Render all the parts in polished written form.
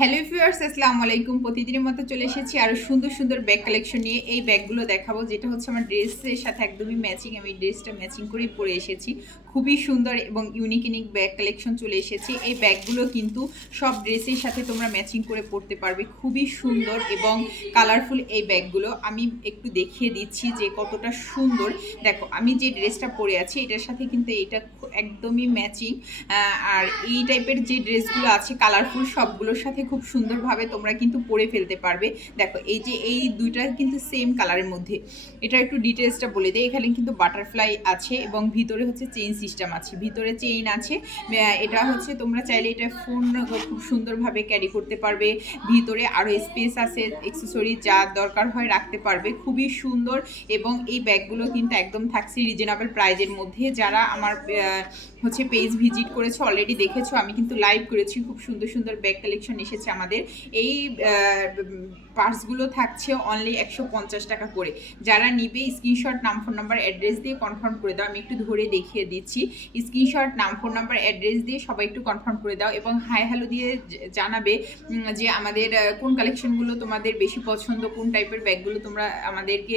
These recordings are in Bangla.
হ্যালো ভিউয়ার্স, আসসালামু আলাইকুম। প্রতিদিনের মতো চলে এসেছি আরও সুন্দর সুন্দর ব্যাগ কালেকশন নিয়ে। এই ব্যাগগুলো দেখাবো যেটা হচ্ছে আমার ড্রেসের সাথে একদমই ম্যাচিং। আমি ড্রেসটা ম্যাচিং করেই পরে এসেছি। খুবই সুন্দর এবং ইউনিক ইউনিক ব্যাগ কালেকশন চলে এসেছে। এই ব্যাগগুলো কিন্তু সব ড্রেসের সাথে তোমরা ম্যাচিং করে পরতে পারবে। খুবই সুন্দর এবং কালারফুল এই ব্যাগগুলো। আমি একটু দেখিয়ে দিচ্ছি যে কতটা সুন্দর। দেখো, আমি যে ড্রেসটা পরে আছি এটার সাথে কিন্তু এটা একদমই ম্যাচিং। আর এই টাইপের যে ড্রেসগুলো আছে কালারফুল, সবগুলোর সাথে খুব সুন্দরভাবে তোমরা কিন্তু পরে ফেলতে পারবে। দেখো, এই যে এই দুইটা কিন্তু সেম কালারের মধ্যে। এটা একটু ডিটেলসটা বলে দেয়। এখানে কিন্তু বাটারফ্লাই আছে এবং ভিতরে হচ্ছে চেইন সিস্টেম আছে, ভিতরে চেইন আছে। এটা হচ্ছে তোমরা চাইলে এটা ফোন খুব সুন্দরভাবে ক্যারি করতে পারবে। ভিতরে আরও স্পেস আছে, অ্যাক্সেসরি যা দরকার হয় রাখতে পারবে। খুবই সুন্দর এবং এই ব্যাগগুলো কিন্তু একদম থাকছে রিজনেবল প্রাইজের মধ্যে। যারা আমার হচ্ছে পেজ ভিজিট করেছো অলরেডি দেখেছো, আমি কিন্তু লাইভ করেছি। খুব সুন্দর সুন্দর ব্যাগ কালেকশন এসেছে আমাদের। এই পার্সগুলো থাকছে অনলি 150 টাকা করে। যারা নিবে স্ক্রিনশট, নাম, ফোন নাম্বার, অ্যাড্রেস দিয়ে কনফার্ম করে দাও। আমি একটু ধরে দেখিয়ে দিচ্ছি। স্ক্রিনশট, নাম, ফোন নাম্বার, অ্যাড্রেস দিয়ে সবাই একটু কনফার্ম করে দাও এবং হাই হ্যালো দিয়ে জানাবে যে আমাদের কোন কালেকশনগুলো তোমাদের বেশি পছন্দ, কোন টাইপের ব্যাগগুলো তোমরা আমাদেরকে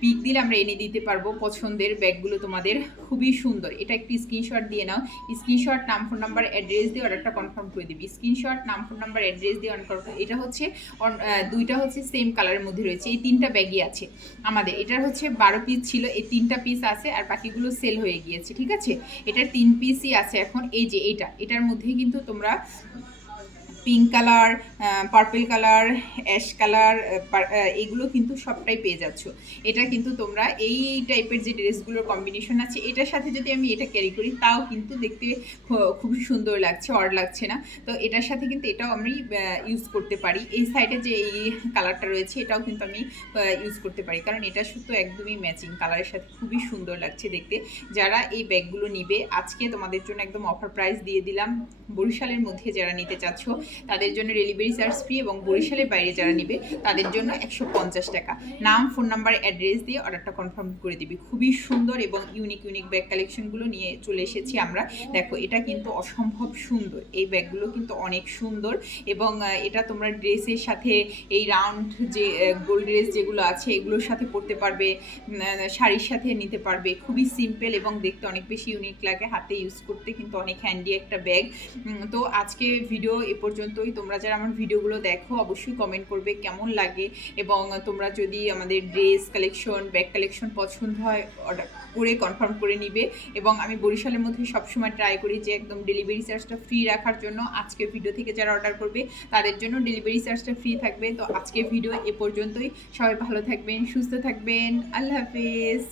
পিক দিলে আমরা এনে দিতে পারবো। পছন্দের ব্যাগগুলো তোমাদের খুবই সুন্দর। এটা একটি স্ক্রিনশট দিয়ে নাও। স্ক্রিনশট, নাম, ফোন নাম্বার, অ্যাড্রেস দিয়ে অর্ডারটা কনফার্ম করে দিবি। স্ক্রিনশট, নাম, ফোন নাম্বার, অ্যাড্রেস দিয়ে অন করো। এটা হচ্ছে দুইটা হচ্ছে সেম কালারের মধ্যে রয়েছে। এই তিনটা ব্যাগই আছে আমাদের। এটার হচ্ছে 12 পিস ছিল, এই 3টা পিস আছে আর বাকিগুলো সেল হয়ে গিয়েছে। ঠিক আছে, এটার 3 পিসই আছে এখন। এই যে এটার মধ্যেই কিন্তু তোমরা pink colour, purple colour, ash colour, এগুলো কিন্তু সবটাই পেয়ে যাচ্ছ। এটা কিন্তু তোমরা এই টাইপের যে ড্রেসগুলোর কম্বিনেশন আছে এটার সাথে যদি আমি এটা ক্যারি করি তাও কিন্তু দেখতে খুবই সুন্দর লাগছে, অড লাগছে না। তো এটার সাথে কিন্তু এটাও আমি ইউজ করতে পারি। এই সাইডে যে এই কালারটা রয়েছে এটাও কিন্তু আমি ইউজ করতে পারি, কারণ এটা শুধু একদমই ম্যাচিং কালারের সাথে খুবই সুন্দর লাগছে দেখতে। যারা এই ব্যাগগুলো নিবে আজকে তোমাদের জন্য একদম অফার প্রাইস দিয়ে দিলাম। বরিশালের মধ্যে যারা নিতে চাচ্ছ তাদের জন্য ডেলিভারি চার্জ ফ্রি এবং বরিশালের বাইরে যারা নিবে তাদের জন্য 150 টাকা। নাম, ফোন নাম্বার, অ্যাড্রেস দিয়ে অর্ডারটা কনফার্ম করে দিবি। খুবই সুন্দর এবং ইউনিক ইউনিক ব্যাগ কালেকশনগুলো নিয়ে চলে এসেছি আমরা। দেখো, এটা কিন্তু অসম্ভব সুন্দর। এই ব্যাগগুলো কিন্তু অনেক সুন্দর এবং এটা তোমরা ড্রেসের সাথে এই রাউন্ড যে গোল্ড ড্রেস যেগুলো আছে এগুলোর সাথে পরতে পারবে, শাড়ির সাথে নিতে পারবে। খুবই সিম্পল এবং দেখতে অনেক বেশি ইউনিক লাগে, হাতে ইউজ করতে কিন্তু অনেক হ্যান্ডি একটা ব্যাগ। তো আজকে ভিডিও এ পর্যন্তই। তোমরা যারা আমার ভিডিওগুলো দেখো অবশ্যই কমেন্ট করবে কেমন লাগে এবং তোমরা যদি আমাদের ড্রেস কালেকশন, ব্যাগ কালেকশন পছন্দ হয় অর্ডার করে কনফার্ম করে নিবে। এবং আমি বরিশালের মধ্যে সবসময় ট্রাই করি যে একদম ডেলিভারি চার্জটা ফ্রি রাখার জন্য। আজকে ভিডিও থেকে যারা অর্ডার করবে তাদের জন্য ডেলিভারি চার্জটা ফ্রি থাকবে। তো আজকে ভিডিও এ পর্যন্তই। সবাই ভালো থাকবেন, সুস্থ থাকবেন। আল্লাহ হাফেজ।